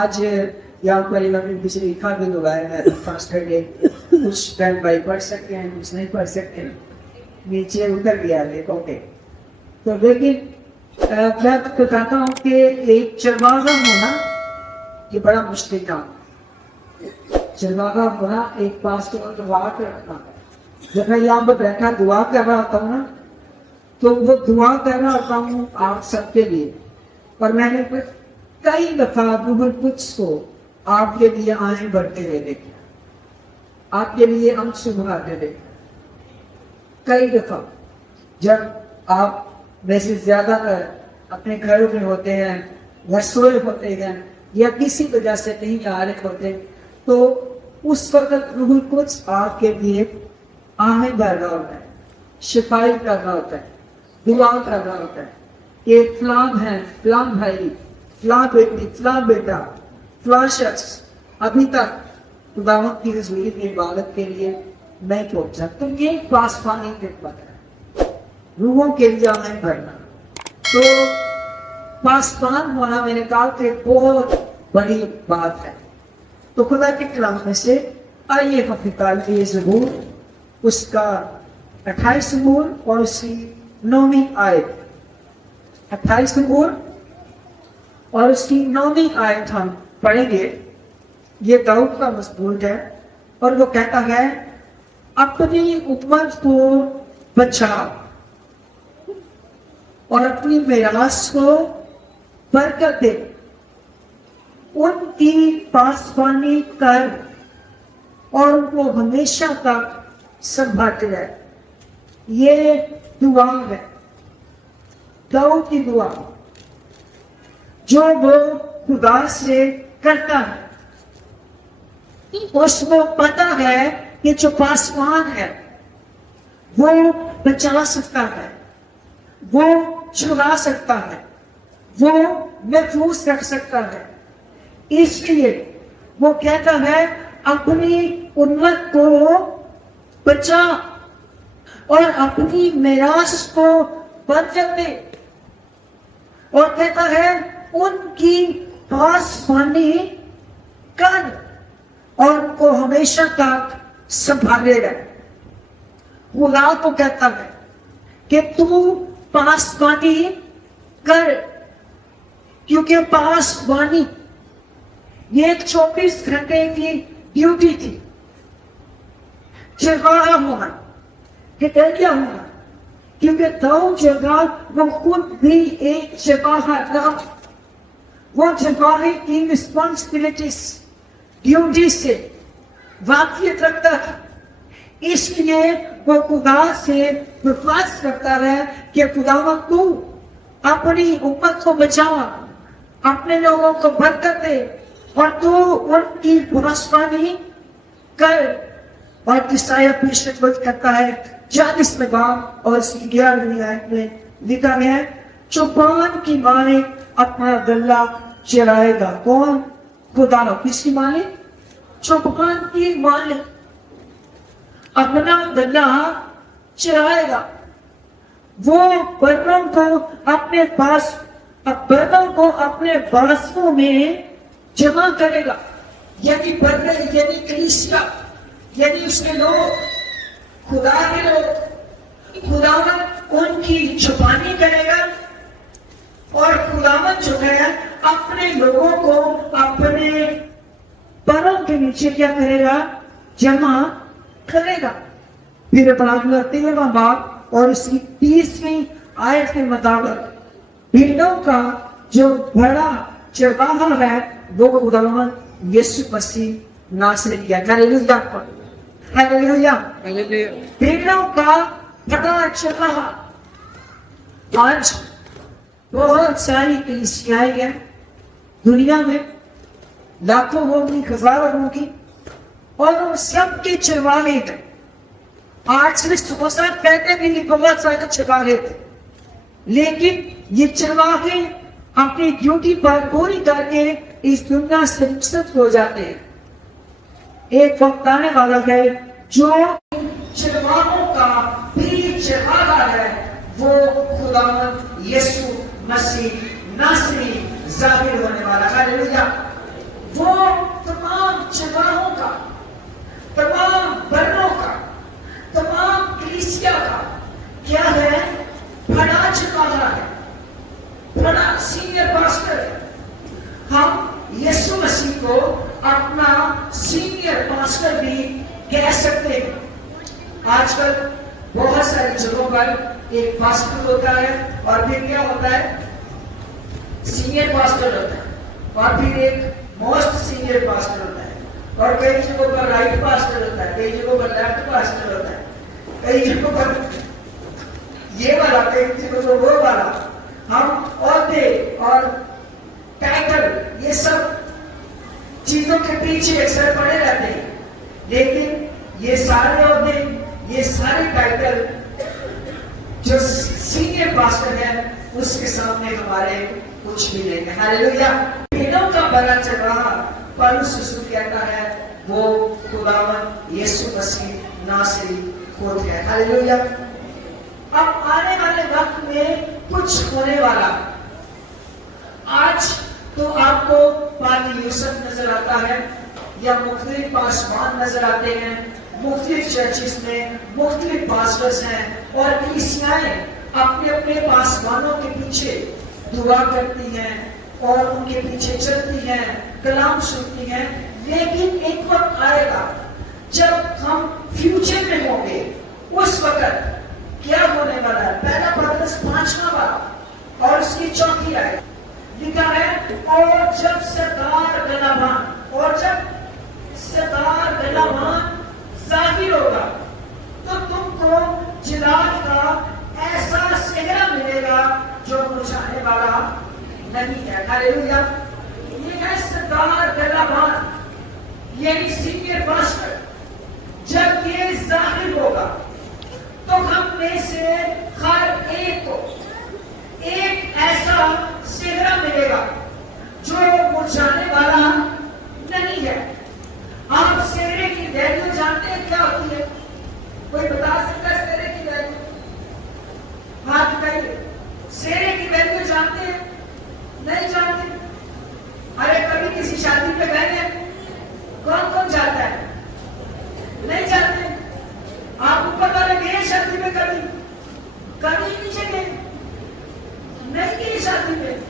آج یہاں پر انہوں نے کچھ لکھا بھی لگایا ہے فاسٹ ڈے، کچھ بہن بھائی پڑھ سکتے ہیں، کچھ نہیں پڑھ سکتے، نیچے اتر گیا دیکھو گے تو۔ لیکن میں بتاتا ہوں کہ ایک چرواہا ہونا یہ بڑا مشکل کام ہے۔ چرواہا ہونا ایک پاس کو دعا کرنا، جب میں یہاں پر بیٹھا دعا کر رہا ہوتا ہوں نا تو وہ دعا کر رہا ہوتا ہوں آپ سب کے لیے، اور میں نے کئی دفعہ روح القدس کو آپ کے لیے آنیں بڑھتے ہوئے دیکھا، آپ کے لیے ہم سناتے دیکھا کئی دفعہ۔ جب آپ ویسے زیادہ تر اپنے گھروں میں ہوتے ہیں یا سوئے ہوتے ہیں یا کسی وجہ سے نہیں آ رہے ہوتے تو اس وقت روح القدس آپ کے لیے آنیں بھر رہا ہوتا ہے، شفائی کر رہا ہوتا ہے، دعا کر رہا ہوتا ہے کہ فلاں ہے، فلاں بھائی، فلاں بیٹی، فلاں بیٹا، فلاں شخص ابھی تک خداوند کی حضوری کی عبادت کے لیے نہیں پہنچا۔ تو یہ پاسبانی خدمت ہے، روحوں کے لیے آنیں بھرنا۔ تو پاسبان ہونا میں نے کہا کہ بہت بڑی بات ہے۔ تو خدا کے کلام میں سے آئیے ہم نکالتے یہ زبور، اس کا 28 زبور اور اس کی 9ویں آیت، 28 زبور اور اس کی 9ویں آیت ہم پڑھیں گے۔ یہ داؤد کا مزمور ہے اور وہ کہتا ہے اپنی امت کو بچا اور اپنی میراث کو برکت دے، ان کی پاسبانی کر اور ان کو ہمیشہ تک سنبھالتے رہے۔ یہ دعا ہے، داؤد کی دعا جو وہ خدا سے کرتا ہے۔ اس کو پتا ہے کہ جو پاسبان ہے وہ بچا سکتا ہے، وہ چھڑا سکتا ہے، وہ محفوظ رکھ سکتا ہے۔ اس لیے وہ کہتا ہے اپنی امت کو بچا اور اپنی میراث کو برکت دے، اور کہتا ہے ان کی پاسبانی کر اور ان کو ہمیشہ تک سنبھالے رہے۔ خدا کو کہتا ہے کہ تو پاسبانی کر، کیونکہ پاسبانی یہ ایک 24 گھنٹے کی ڈیوٹی تھی۔ چرواہا ہونا، ہدایہ ہونا، کیونکہ داؤد جگہ وہ خود بھی ایک چرواہا تھا، وہ چرواہے کی رسپانسبلٹیز، ڈیوٹی سے واقفیت رکھتا تھا۔ اس لیے وہ خدا سے درخواست کرتا رہا کہ خداوند تو اپنی امت کو بچا، اپنے لوگوں کو برکت دے اور تو ان کی پاسبانی کر۔ اور عیسائیہ پیشت کرتا ہے 40 باب اور اس کی 11ویں آیت میں لکھا ہے چوپان کی مانے اپنا گلہ چرائے گا۔ کون؟ خدا۔ کس کی مانے؟ چوپان کی مانے اپنا گلہ چرائے گا۔ وہ بروں کو اپنے پاس، بروں کو اپنے باسوں میں جمع کرے گا، یعنی برے یعنی کلیسیا، یعنی اس کے لوگ، خدا کے لوگ، خداوند ان کی چھپانی کرے گا اور خداوند جو ہے اپنے لوگوں کو اپنے پروں کے نیچے کیا کرے گا؟ جمع کرے گا۔ پھر اپنا 13واں باب اور اس کی 30ویں آیت کے مطابق بھیڑوں کا جو بڑا چرواہا ہے وہ خداوند یسوع مسیح ناصری ہے۔ ہلیلویا، ہلیلویا۔ بھیڑوں کا بڑا چرواہا۔ آج بہت ساری کلیسیائیں ہیں دنیا میں، لاکھوں ہوگی، ہزاروں ہوگی، اور ان سب کے چرواہے ہیں۔ آج صرف پہلے بھی نہیں، بہت سارے چرواہے تھے، لیکن یہ چرواہے اپنی ڈیوٹی پر پوری کر کے اس دنیا سے رخصت ہو جاتے ہیں۔ ایک وقت آنے والا ہے جو چرواہوں کا بھی چرواہا ہے، وہ خداوند یسوع مسیح ناصری ظاہر ہونے والا ہے۔ ہلیلویا۔ जगहों का, तमाम बर्रों का, तमाम कलीसिया का क्या है, बड़ा चुकाहा है, बड़ा सीनियर पास्टर है। हम यीशु मसीह को अपना सीनियर पास्टर भी कह सकते हैं। आजकल बहुत सारी जगहों पर एक पास्टर होता है और फिर क्या होता है, सीनियर पास्टर होता है, और फिर एक मोस्ट सीनियर पास्टर होता है, और कई जगहों पर राइट पास्टर होता है, कई जगहों पर लेफ्ट पास्टर होता है, कई जगहों पर ये वाला, कई जगहों पर वो वाला। हम औहदे और टाइटल ये सब चीजों के पीछे अक्सर पड़े रहते हैं, लेकिन ये सारे औहदे, ये सारे टाइटल जो सीनियर पास्टर है उसके सामने हमारे कुछ भी नहीं है। हालेलुया। भेड़ों का बड़ा चरवाहा पौलुस रसूल कहता है वो खुदावंद यीशु मसीह नासरी खुद है। हालेलुया। अब आने वाले वक्त में कुछ होने वाला, आज तो आपको पानी यूसुफ नजर आता है या मुख्तलिफ पासवान नजर आते हैं, मुख्तलिफ चर्चिस में मुख्तलिफ पास्टर्स हैं और कलीसियाएं अपने अपने पासवानों के पीछे दुआ करती हैं और उनके पीछे चलती हैं, कलाम सुनती हैं। लेकिन एक वक्त आएगा जब हम फ्यूचर में होंगे, उस वक्त क्या होने वाला है। पहला पत्रस 5वां बाब और उसकी 4थी आयत लिखा है, और जब सरदार गलाबान, और जब सरदार गलाबान जाहिर होगा तो तुमको जिलाद का ऐसा सेहरा मिलेगा जो मुरझाने वाला नहीं है। हालेलुया। ये है सरदार गलाबान, यानी सीनियर पास्टर। जब ये जाहिर होगा तो हम में से हर एक को एक ऐसा सेहरा मिलेगा जो मुरझाने वाला नहीं है। आप सेहरे की वैल्यू जानते हैं क्या होती है? कोई बता सकता है सेहरे की वैल्यू? हाथ उठाइए। सेहरे की वैल्यू जानते हैं? नहीं जानते? अरे कभी किसी शादी पे गए हैं? कौन कौन जाता है? नहीं जानते? आप ऊपर वाले गए शादी में? कभी कभी नीचे गए? नहीं गए शादी में?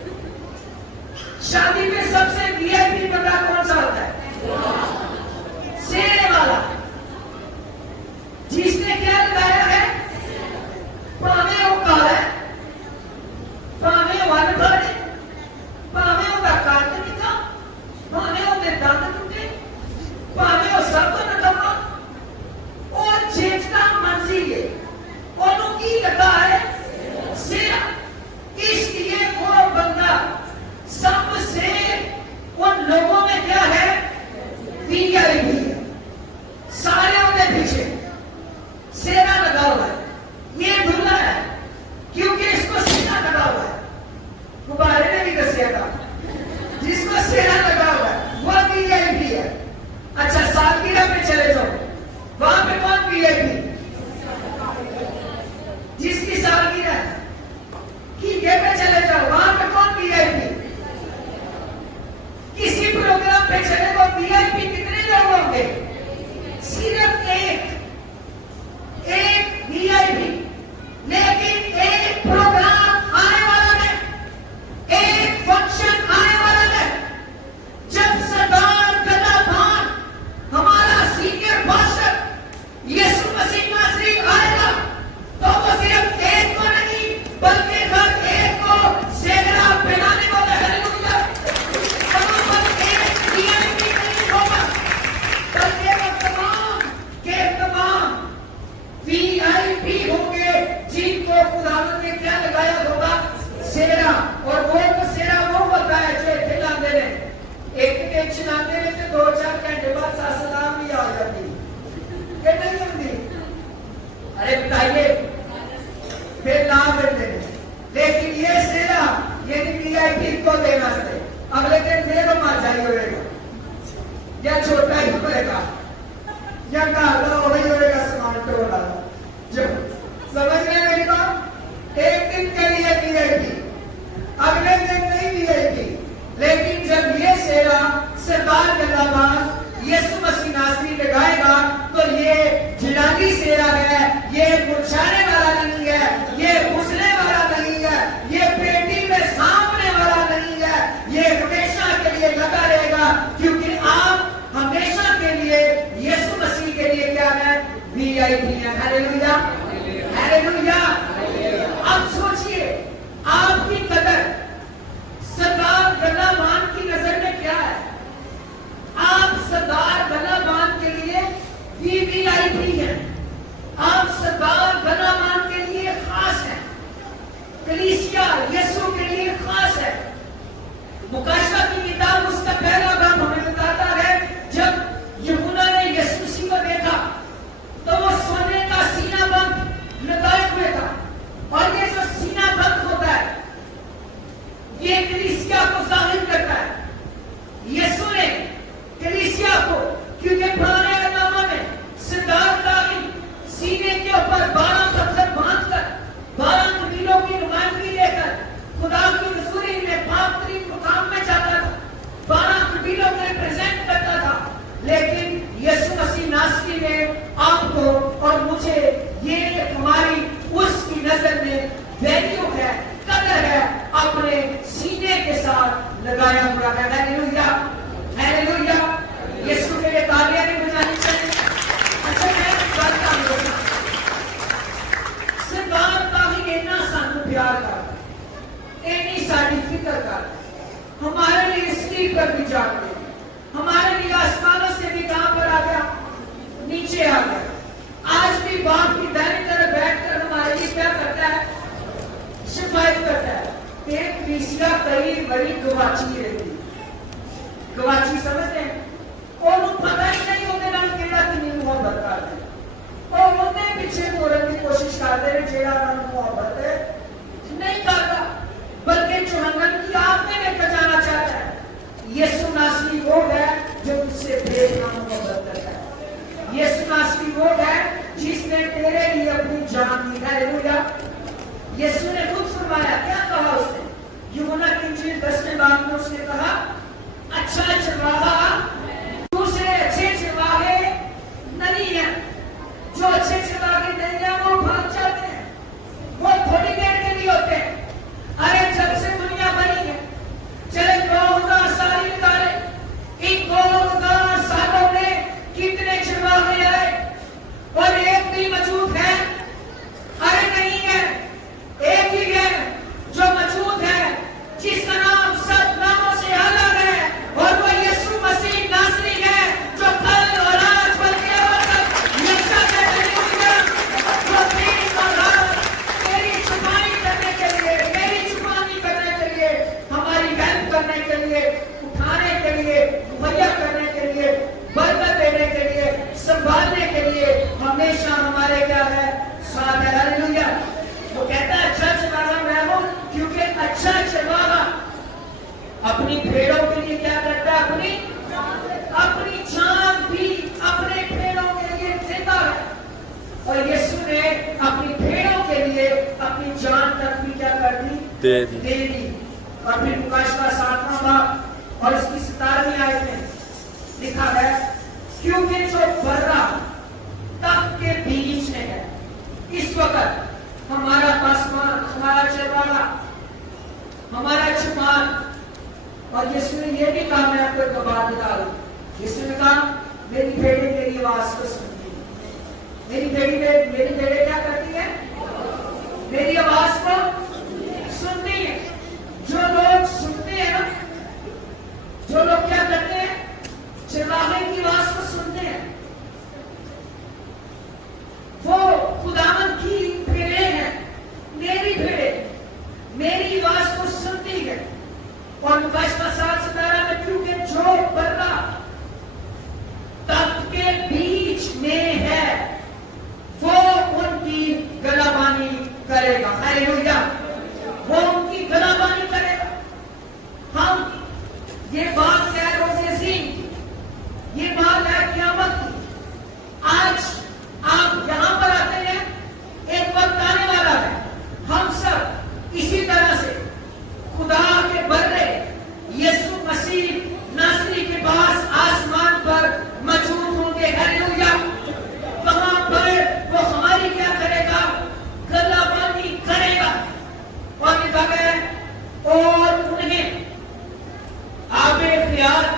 शादी में सबसे वीआईपी बंदा कौन सा होता है? सेहरे वाला, जिसने क्या लगाया है? भावे वो काला है, भावे वो अनपढ़ है, भावे वो काट दिखा, भावे वो दांत टूटे, भावे वो सबको नकमा, और जितना मर्जी है उनकी लगा है सेहरा। इसलिए वो बंदा सबसे उन लोगों में क्या है? वीआईपी है। सारे उनके पीछे सेहरा लगा हुआ है। ये दूल्हा है क्योंकि इसको सेहरा लगा हुआ है। गुब्बारे ने भी दसिया था, जिसको सेहरा लगा हुआ है वो वीआईपी है। अच्छा, सालगिरह पे चले जाओ, वहां पे कौन वीआईपी? जिसकी सालगिरह है। कीके पे चले जाओ, वहां पे कौन वीआईपी? किसी प्रोग्राम पे चले जाओ, वीआईपी कितने लोग होंगे? सिर्फ एक वीआईपी। लेकिन एक प्रोग्राम आने वाला है, एक फंक्शन आने वाला है, जब सरदार गलाबान हमारा सीनियर पास्टर यीशु मसीह नासरी आएगा तो वो सिर्फ एक को नहीं बल्कि हर एक को सेहरा पहनाने वाला है। हालेलुया। बस एक वीआईपी नहीं होगा बल्कि वो तमाम के तमाम वीआईपी होंगे जिनको खुदावंद ने क्या लगाया होगा? सेहरा। और वो तो सेहरा वो होता है जो इतने लाते हैं, एक के चिनाते में तो 2-4 घंटे बाद सासलाम भी आ जाती है, नहीं होती? अरे बताइए, फिर नाम देते हैं। लेकिन ये सेहरा यदि वीआईपी को देना से अगले दिन फिर मार जाई होगा या छोटा ही होगा या काला वही होगा, सामान टोला। जो समझ रहे मेरी बात? एक दिन के लिए वीआईपी, अगले दिन नहीं वीआईपी। लेकिन जब ये सेहरा सरदार गलाबान کیونکہ آپ ہمیشہ کے لیے یسوع مسیح کے لیے کیا ہے؟ VIP ہے. ہاللیلویا ہاللیلویا. اب سوچئے آپ کی قدر سردار گلہ مان کی نظر میں کیا ہے؟ آپ سردار گلہ مان کے لیے VIP ہیں. آپ سردار گلہ مان کے لیے خاص ہیں. کلیسیا یسوع کے لیے خاص ہے. مکاشفہ کی کتاب اس کا پہلا باب ہمیں بتاتا ہے جب یوحنا نے یسوع مسیح کو دیکھا تو وہ سونے کا سینہ بند لگائے ہوئے تھا. اور یہ جو سینہ بند ہوتا ہے یہ کلیسیا کو ظاہر کرتا ہے. یسوع نے کلیسیا کو، کیونکہ پرانے نامہ میں سردار داؤد سینے کے اوپر 12 پتھر باندھ کر 12 قبیلوں کی نمائندگی لے کر خدا کی حضوری میں پاک ترین مقام میں جاتا تھا، 12 قبیلوں کو ریپرزینٹ کرتا تھا. لیکن یسوع مسیح ناصری نے آپ کو اور مجھے، یہ ہماری اس کی نظر میں ویلیو ہے، قدر ہے، اپنے سینے کے ساتھ لگایا ہوا ہے. ہاللیلویا ہاللیلویا. یسوع کے لیے تالیاں نہیں بجانی چاہیے. اچھا میں بات کروں گا. سردار داؤد اتنا سانو پیار کرتا ہے، اتنی ساری فکر کرتا ہے، ہمارے لیے سلیپ پر بھی جاتے ہیں، ہمارے لیے آسمانوں سے بھی کہاں پر آ گیا؟ نیچے آ گیا. آج بھی باپ کی دائیں طرف بیٹھ کر ہمارے لیے کیا کرتا ہے؟ شفاعت کرتا ہے. ایک کلیسیا کئی بڑی گواچی رہتی. گواچی سمجھتے ہیں؟ اور ان پتہ ہی نہیں ہوتے نہ کیڑا کنی محبت کرتے ہیں. اور انہیں پیچھے مورن کی کوشش کرتے ہیں جیڑا نہ محبت ہے نہیں کرتا، بلکہ جہنم کی آگ میں لے کر جانا چاہتا ہے. یسوع ناصری وہ ہے جو تجھ سے بے پناہ محبت کرتا ہے. یسوع ناصری وہ ہے جس نے تیرے لیے اپنی جان دی. ہاللیلویا. یسوع نے خود فرمایا، کیا کہا اس نے؟ یوحنا کی انجیل 10 باب میں اس نے کہا، اچھا چرواہا دوسرے اچھے چرواہے نہیں ہیں. جو اچھے چرواہے نہیں ہیں وہ بھاگ جاتے ہیں، وہ تھوڑی دیر کے لیے ہوتے ہیں. ارے جب سے دنیا بنی ہے، چلے 2000 سال نکالے، ان 2000 سالوں میں کتنے چرواہے آئے اور ایک بھی موجود ہے؟ ارے نہیں ہے، ایک ہی ہے جو موجود ہے، جس کا نام سب ناموں سے الگ ہے، اور وہ یسوع مسیح ناصری ہے جو کل اور آج بلکہ اب تک یکساں ہے. جو تیری مدد، تیری چھپانی کرنے کے لیے، میری چھپانی کرنے کے لیے، ہماری ہیلپ کرنے کے لیے، اٹھانے کے لیے، مہیا کرنے کے لیے، برکت دینے کے لیے، سنبھالنے کے لیے ہمیشہ ہمارے کیا ہے؟ ساتھ ہے. ہاللیلویا. وہ کہتا ہے اچھا چرواہا میں ہوں، کیونکہ اچھا چرواہا اپنی بھیڑوں کے لیے کیا کرتا ہے؟ اپنی جان بھی اپنے بھیڑوں کے لیے دیتا ہے. اور یسوع نے اپنی بھیڑوں کے لیے اپنی جان تک بھی کیا کر دی؟ دے دی. اور پھر مکاشفہ 7واں باب اور اس کی 17ویں آیت میں لکھا ہے، کیونکہ جو برہ تخت کے بیچ میں ہے، اس وقت ہمارا پاسمان، ہمارا چرواہا، ہمارا چھپان. اور یسوع نے یہ بھی کہا، میں آپ کو ایک بات بتا دوں، یسوع نے کہا میری بھیڑیں میری آواز کو سنتی ہیں. میری بھیڑیں کیا کرتی ہیں؟ میری آواز کو سنتی ہیں. جو لوگ سنتے ہیں نا، جو لوگ کیا کرتے ہیں؟ چرواہے کی آواز کو سنتے ہیں، وہ خداوند کی بھیڑیں ہیں. میری بھیڑیں میری آواز کو سنتی ہے. اور مکاشفہ 7:17 میں کیونکہ جو برہ تخت کے بیچ میں ہے وہ ان کی گلابانی کرے گا. ہاللیلویا. وہ ان کی گلابانی کرے گا. ہم یہ بات کہہ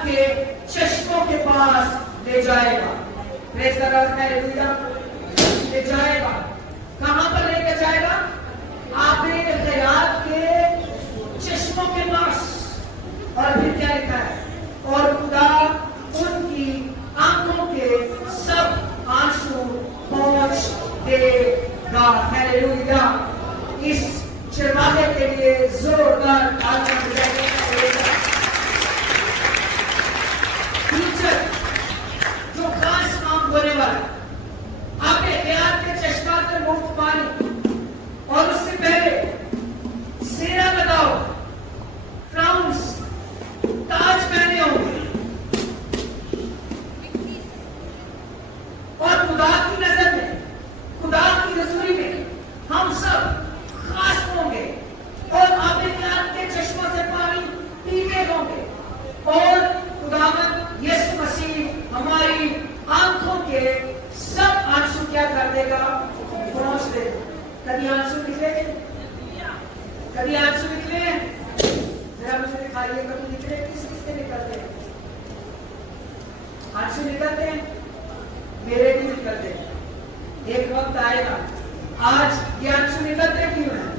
حیات کے چشموں کے پاس لے جائے گا. پریز دی لارڈ. ہاللویا. لے جائے گا. کہاں پر لے کے جائے گا؟ آب حیات کے چشموں کے پاس. اور پھر کیا لکھا ہے؟ اور خدا ان کی آنکھوں کے سب آنسو پوچھ دے گا. ہاللویا. اس چرواہے کے لیے زوردار تالیاں بجائیے. فیوچر جو خاص کام ہونے والا ہے. آپ حیات کے چشمات سے مفت پانی اور اس سے پہلے سیرا لگاؤ, کراؤنز, تاج پہنے ہوں گے. اور خدا کی نظر میں, خدا کی حضوری میں ہم سب خاص ہوں گے اور آپ حیات کے چشموں سے پانی پیتے ہوں گے. اور خداوند یسوع مسیح ہماری آنکھوں کے سب آنسو کیا کر دے گا؟ پہنچ دے گا. کبھی آنسو نکلے گے؟ کبھی آنسو نکلے ہیں؟ ذرا مجھے دکھائیے کبھی نکلے. کس کس کے نکلتے ہیں آنسو؟ نکلتے ہیں. میرے بھی نکلتے ہیں. ایک وقت آئے گا. آج یہ آنسو نکلتے کیوں ہیں؟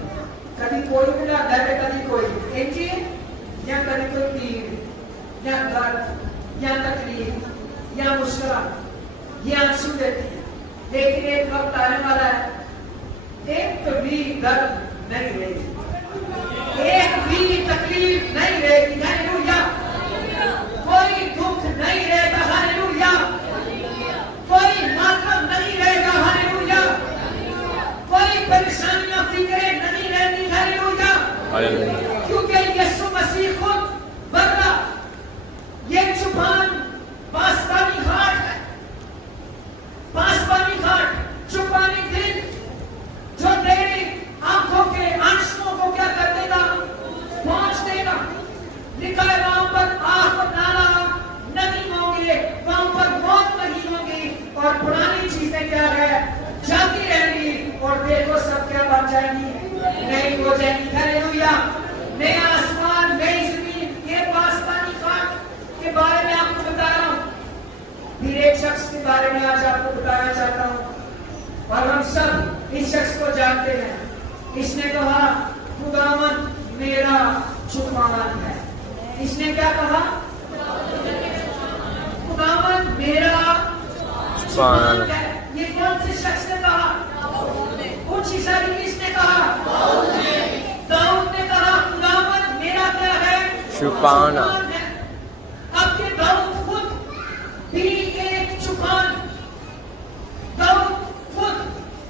کبھی کوئی ملا گھر میں, کبھی کوئی انجین یا کبھی کوئی پیر یا درد یا تکلیف یا مشکلات, یہ آنسو دیتی ہے. لیکن ایک وقت آنے والا ہے, ایک بھی درد نہیں رہے گی, ایک بھی تکلیف نہیں رہے گی. ہاللویا. کوئی دکھ نہیں رہے گا. ہاللویا. کوئی ماتم نہیں رہے گا. ہاللویا. کوئی پریشانیاں فکریں نہیں رہتی. ہاللویا. کیونکہ یسوع مسیح خود بدلا. یہ چوپان پاسبانی گھاٹ ہے. پاسبانی گھاٹ, چوپانی دل, جو تیری آنکھوں کے آنسوؤں کو کیا کر دے گا؟ پہنچ دے گا. لکھا ہے وہاں پر آہ اور نالا نہیں ہوں گے, وہاں پر موت نہیں ہوگی, اور پرانی چیزیں کیا ہے؟ جاتی رہیں گی. اور دیکھو سب کیا بن جائیں گی؟ نئی ہو جائیں گی. ہاللویا. نیا آسمان, نئی زمین. یہ پاسبانی گھاٹ کے بارے میں آپ کو بتا رہا ہوں. پھر ایک شخص کے بارے میں آج آپ کو بتانا چاہتا ہوں, اور ہم سب اس شخص کو جانتے ہیں. اس نے کہا خداوند میرا چوپان ہے. اس نے کیا کہا؟ خداوند میرا چوپان ہے. یہ کون سے شخص نے کہا؟ اونچی ساری کس نے کہا؟ داؤد نے کہا خداوند میرا کیا ہے؟ چوپان ہے. اب یہ داؤد خود بھی ایک چوپان, داؤد خود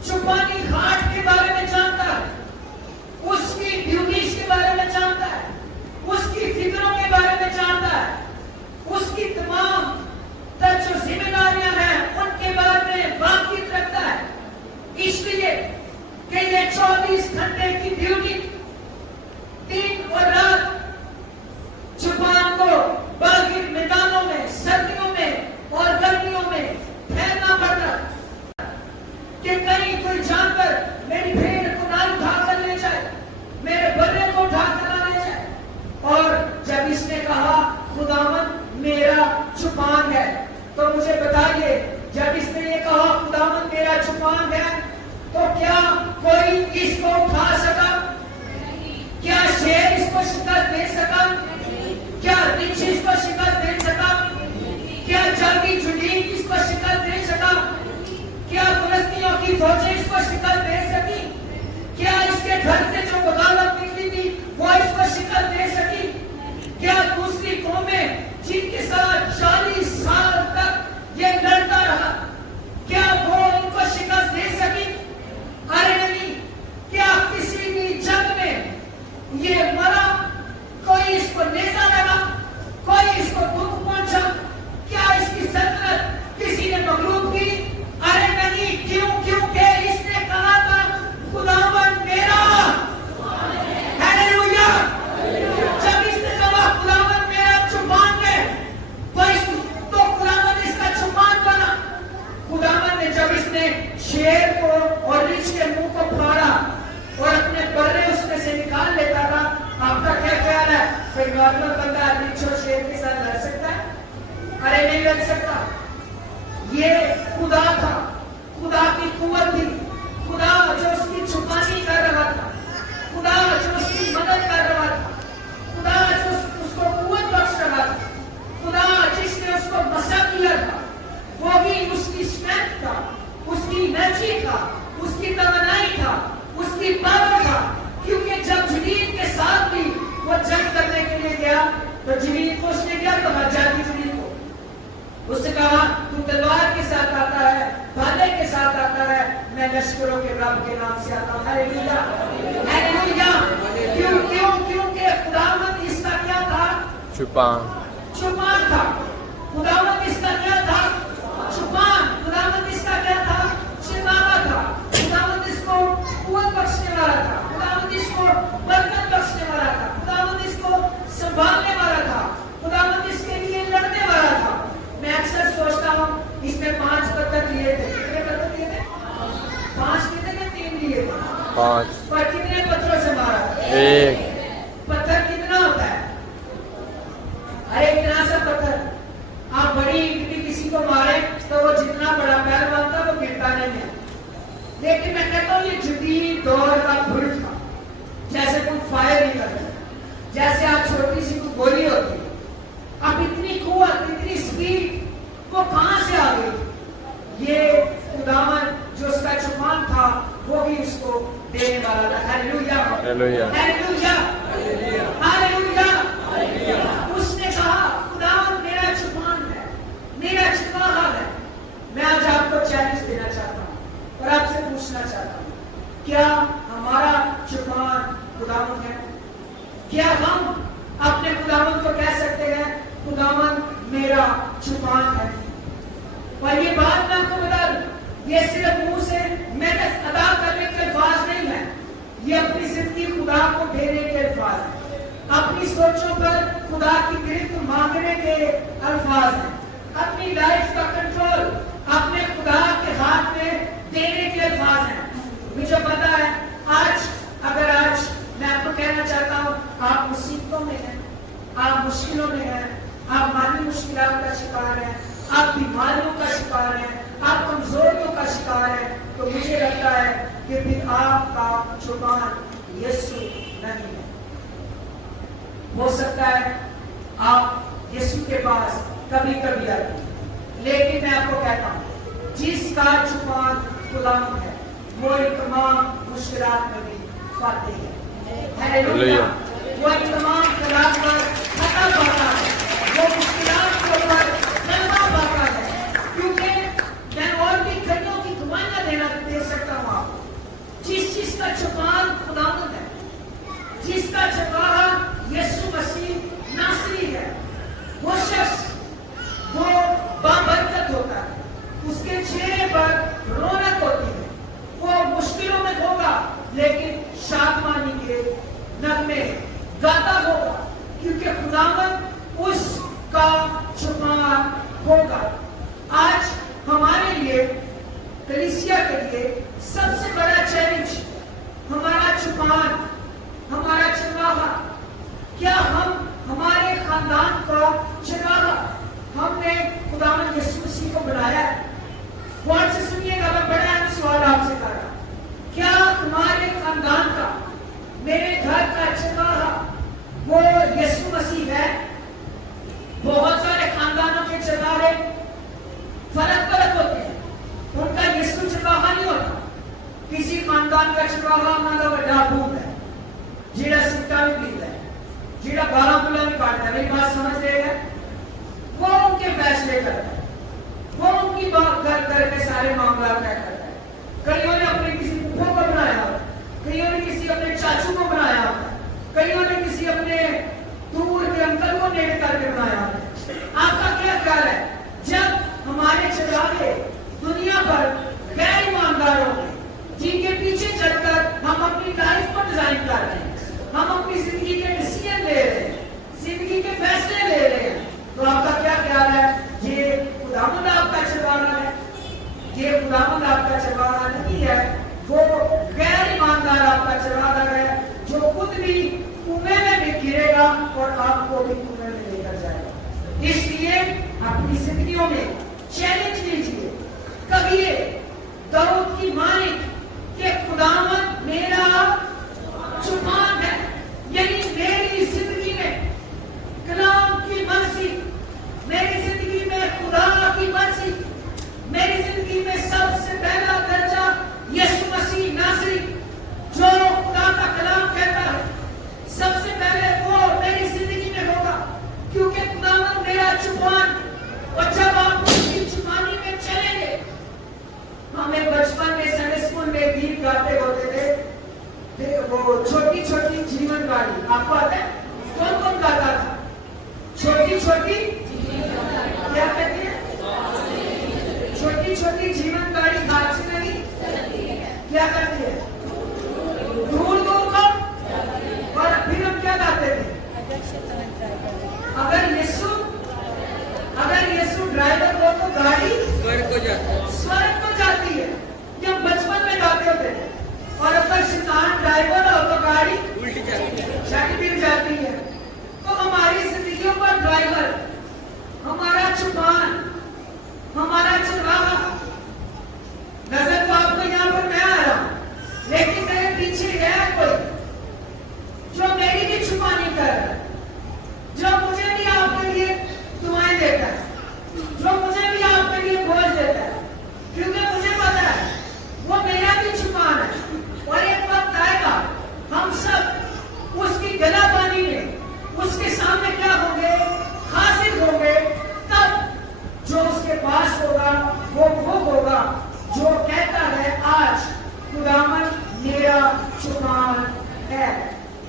چوپانی گھاٹ کے بارے میں جانتا ہے. اس کی ڈیوٹیز کے بارے میں جانتا ہے. اس کی فکروں کے بارے میں جانتا ہے. اس کی تمام جو ذمہ داریاں ہیں ان کے بارے میں واقف رکھتا ہے. اس لیے کہ یہ 24 گھنٹے کی ڈیوٹی دن اور رات چوپان کو باغی میدانوں میں, سردیوں میں اور گرمیوں میں پھیلنا پڑتا کہ کہیں کوئی جانور میری بھیڑ کو نہ اٹھا کر لے جائے, میرے برے کو اٹھا کر نہ لے جائے. اور جب اس نے کہا خداوند میرا چوپان ہے, تو مجھے بتائیے جب اس نے یہ کہا خداوند میرا چوپان ہے, تو کیا کوئی اس کو اٹھا سکا؟ کیا شیر اس کو شکست دے سکا؟ کیا رچھ اس کو شکست دے سکا؟ کیا جنگی جنین اس کو شکست دے سکا؟ کیا فلسطینیوں کی فوجیں اس کو شکست دے سکی؟ کیا اس کے گھر سے جو بغاوت نکلی تھی وہ اس کو شکست دے سکی؟ کیا دوسری قومیں جن کے ساتھ 40 سال تک یہ لڑتا رہا, کیا وہ ان کو شکست دے سکی؟ ارے نہیں. کیا کسی بھی جنگ میں یہ مرا, کوئی اس کو نیزہ لگا, کوئی اس کو دکھ پہنچا, کیا اس کی سلطنت کسی نے مغلوب کی؟ ارے نہیں. کیوں؟ کیونکہ اس نے کہا تھا خداوند میرا. ہاللویا. جب اس نے کہا خداوند میرا چوپان ہے, تو خداوند اس کا چوپان بنا. خداوند نے جب اس نے شیر کو اور رچھ کے منہ کو پھاڑا اور اپنے برے اس میں سے نکال لیتا تھا, آپ کا کیا خیال ہے؟ کوئی نارمل بندہ رچھ اور شیر کے ساتھ لڑ سکتا ہے؟ नहीं रख सकता। ये खुदा था, खुदा की कुव्वत थी, खुदा जो उसकी छुपानी कर रहा था, खुदा जो उसकी मदद कर रहा था, खुदा जो उसको कुव्वत बख्श रहा था, खुदा जिसने उसको बसा किया था, वो भी उसकी स्ट्रेंथ था, उसकी एनर्जी था, उसकी तमन्नाई था, उसकी पावर था। क्योंकि जब जलील के साथ भी वो जंग करने के लिए गया तो जलील को उसने क्या कहा, जाति जलील को उसने कहा तू तलवार के साथ आता है, भाले के साथ आता है, मैं लश्करों के रब के नाम से आता हूं। Hallelujah, hallelujah. क्यों क्यों क्योंकि खुदावंद इसका क्या था, छुपान था। खुदावंद इसका क्या था, छुपान। खुदावंद इसका क्या था, छिपावा था। खुदावंद इसको कुव्वत बख्शने वाला था, खुदावंद इसको बरकत बख्शने वाला था, खुदावंद इसको संभालने वाला था, खुदावंद इसके लिए लड़ने वाला था। मैं अक्सर सोचता हूँ इसमें 5 पत्थर लिए थे। कितने पत्थर लिए थे, 5 लिए थे कि 3 लिए थे, 5 पर कितने पत्थरों से मारा, 1 पत्थर कितना होता है, अरे इतना सा पत्थर आप बड़ी ईंट भी किसी को मारे तो वो जितना बड़ा पहलवान था वो गिरता नहीं है। लेकिन मैं कहता हूँ ये जदीद दौर का फुल था, जैसे कोई फायर नहीं करता, जैसे आप छोटी सी कोई गोली होती है। अब इतनी कुव्वत, इतनी स्पीड वो कहां से आ गई? ये खुदावन जो उसका छुपान था वो भी उसको देने वाला था। Hallelujah, hallelujah, hallelujah, hallelujah. उसने कहा खुदावन मेरा छुपान है, मेरा छुपाहा है। मैं आज आपको चैलेंज देना चाहता हूँ और आपसे पूछना चाहता हूँ, क्या हमारा छुपान खुदावन है? क्या हम अपने खुदावन को कह सकते हैं खुदावन मेरा छुपान है? और ये बात मैं आपको बता दूं, ये सिर्फ मुंह से मेहनत अदा करने के अल्फाज नहीं है, ये अपनी जिंदगी खुदा को देने के अल्फाज है, अपनी सोचों पर खुदा की गिरफ्त मांगने के अल्फाज है, अपनी लाइफ का कंट्रोल अपने खुदा के हाथ में देने के अल्फाज है। मुझे पता है आज मैं आपको कहना चाहता हूँ आप मुसीबतों में हैं, आप मुश्किलों में हैं, आप माली मुश्किलात का शिकार हैं, आप बीमारियों का शिकार हैं, आप कमजोरियों का शिकार हैं, तो मुझे लगता है कि फिर आपका छुपान यीशु नहीं है। हो सकता है आप यीशु के पास कभी कभी आते हैं, लेकिन मैं आपको कहता हूँ जिसका छुपान खुदावंद है वो इन तमाम मुश्किलात में भी फातेह है। हालेलुया, वो इन तमाम खराब पर फतह पाता है, वो मुश्किलात के ऊपर गलबा पाता है। क्योंकि मैं और भी कईयों की गवाहियां दे सकता हूँ आपको, जिस का छुपान खुदावंद है, जिसका छुपाहा यीशु मसीह नासरी है, वो शख्स वो बाबरकत होता है, उसके चेहरे पर रौनक होती है, वो मुश्किलों में होगा लेकिन शादमानी के नगमे गाता होगा, क्योंकि खुदावंद उसका छुपान होगा। आज हमारे लिए, कलीसिया के लिए सबसे बड़ा चैलेंज हमारा छुपान, हमारा छुपाहा। क्या हम हमारे खानदान का छुपाहा हमने खुदावंद यीशु मसीह को बनाया है? गौर से सुनिएगा, मैं बड़ा अहम सवाल आपसे कर रहा हूं, क्या तुम्हारे खानदान का, मेरे घर का छुपाहा वो यीशु मसीह है? बहुत सारे खानदानों के छुपाहे फर्क होते हैं, उनका यीशु छुपाहा नहीं होता। किसी खानदान का छुपाहा हमारा बड़ा भूत है, जिड़ा सिक्का भी पीता है, जिड़ा गाला गुला भी काटता है। मेरी बात समझ रहे हैं? वो उनके फैसले करता है, वो उनकी बात कर के सारे मामला तय करता है। कईयों ने अपने किसी फूफो को बनाया होता है, कईयों ने किसी अपने चाचू को बनाया होता है, कईयों ने किसी अपने दूर के अंकल को नेड़ करके बनाया होता है। आपका क्या ख्याल है, जब हमारे चलाके दुनिया पर गैर ईमानदारों के, जिनके पीछे चलकर हम अपनी लाइफ को डिजाइन कर रहे हैं, हम अपनी जिंदगी के डिसीजन ले रहे हैं, जिंदगी के फैसले ले रहे हैं, तो आपका क्या ख्याल है? ये खुदावंद आपका छुपाना है? ये खुदावंद आपका छुपाना नहीं है, वो गैर ईमानदार आपका छुपाना है, जो खुद भी कुएं में भी गिरेगा और आपको भी कुएं में लेकर जाएगा। इसलिए अपनी जिंदगियों में चैलेंज लीजिए, कहिए दाऊद की माने कि खुदावंद मेरा जुबान है, यानी मेरी जिंदगी में कलाम की मर्जी, मेरी जिंदगी में खुदा की मर्जी, मेरी जिंदगी में सबसे पहला दर्जा यीशु मसीह नासरी जो खुदा का कलाम कहता है, सबसे पहले वो मेरी जिंदगी में होगा, क्योंकि खुदावंद मेरा जुबान। और जब आप उसकी जुबानी में चलेंगे, हमें बचपन में संडे स्कूल में गीत गाते होते थे, वो छोटी छोटी जीवन गाड़ी, आपको आता है? कौन कौन गाता था? छोटी छोटी क्या कहती है? छोटी छोटी जीवन गाड़ी हाथ से नहीं क्या करती है? दूर दूर को। और फिर हम क्या गाते थे? अगर यीशु ड्राइवर हो तो गाड़ी स्वर्ग को जाती है, ये हम बचपन में गाते होते थे। और अगर शैतान ड्राइवर हो तो गाड़ी गिर जाती है। तो हमारी जिंदगियों पर ड्राइवर, हमारा जुबान, हमारा चरवाहा। नजर तो आपको यहाँ पर मैं आ रहा हूं, लेकिन मेरे पीछे है कोई जो मेरी भी जुबानी कर रहा है, जो मुझे भी आपके लिए दुआएं देता है, जो मुझे भी आपके लिए बोझ देता है, क्योंकि मुझे पता है वो मेरा भी जुबान है। और एक वक्त आएगा हम सब उसकी गलाबानी में उसके सामने क्या होंगे? हाजिर होंगे। तब जो उसके पास होगा वो होगा जो कहता है आज खुदावन मेरा जुबान है।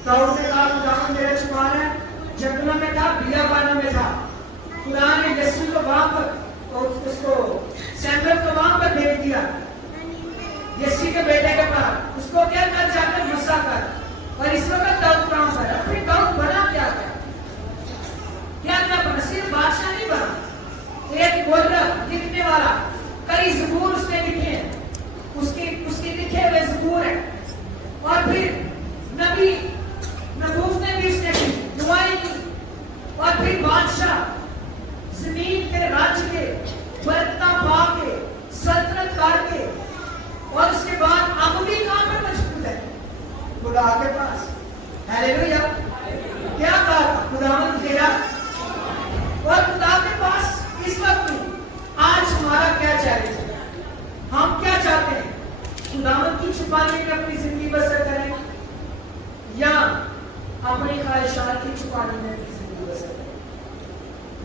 दाऊद ने कहा खुदावन मेरा जुबान है, जंगलों में था, बियाबानों में था। खुदा ने यीशु को वहां पर और उसको सैमुएल को वहां पर भेज दिया, यीशु के बेटे के पास। उसको क्या कर जाकर गुस्सा कर। और इस वक्त दाऊद कहां पर है? फिर दाऊद बना क्या है? क्या क्या बना? सिर्फ बादशाह नहीं बना, एक मुर्रख लिखने वाला। कई ज़बूर उसने लिखे हैं, उसके लिखे हुए ज़बूर हैं। और फिर नबी नबूवत ने भी उसने दुआएं की। और फिर बादशाह, जमीन के राज्य के बरकता पा के सल्तनत करके। और उसके बाद अब भी कहां पर मजबूत है? खुदा के पास। हालेलुया। क्या कहा? खुदावंद तेरा। और खुदा के पास इस वक्त आज हमारा क्या चैलेंज है? हम क्या चाहते हैं? खुदावंद की छुपाने में अपनी जिंदगी बसर करें, या अपनी ख्वाहिशात की छुपाने में अपनी जिंदगी बसर करें,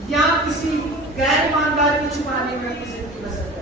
या किसी गैर ईमानदार की छुपाने में अपनी जिंदगी बसर करें?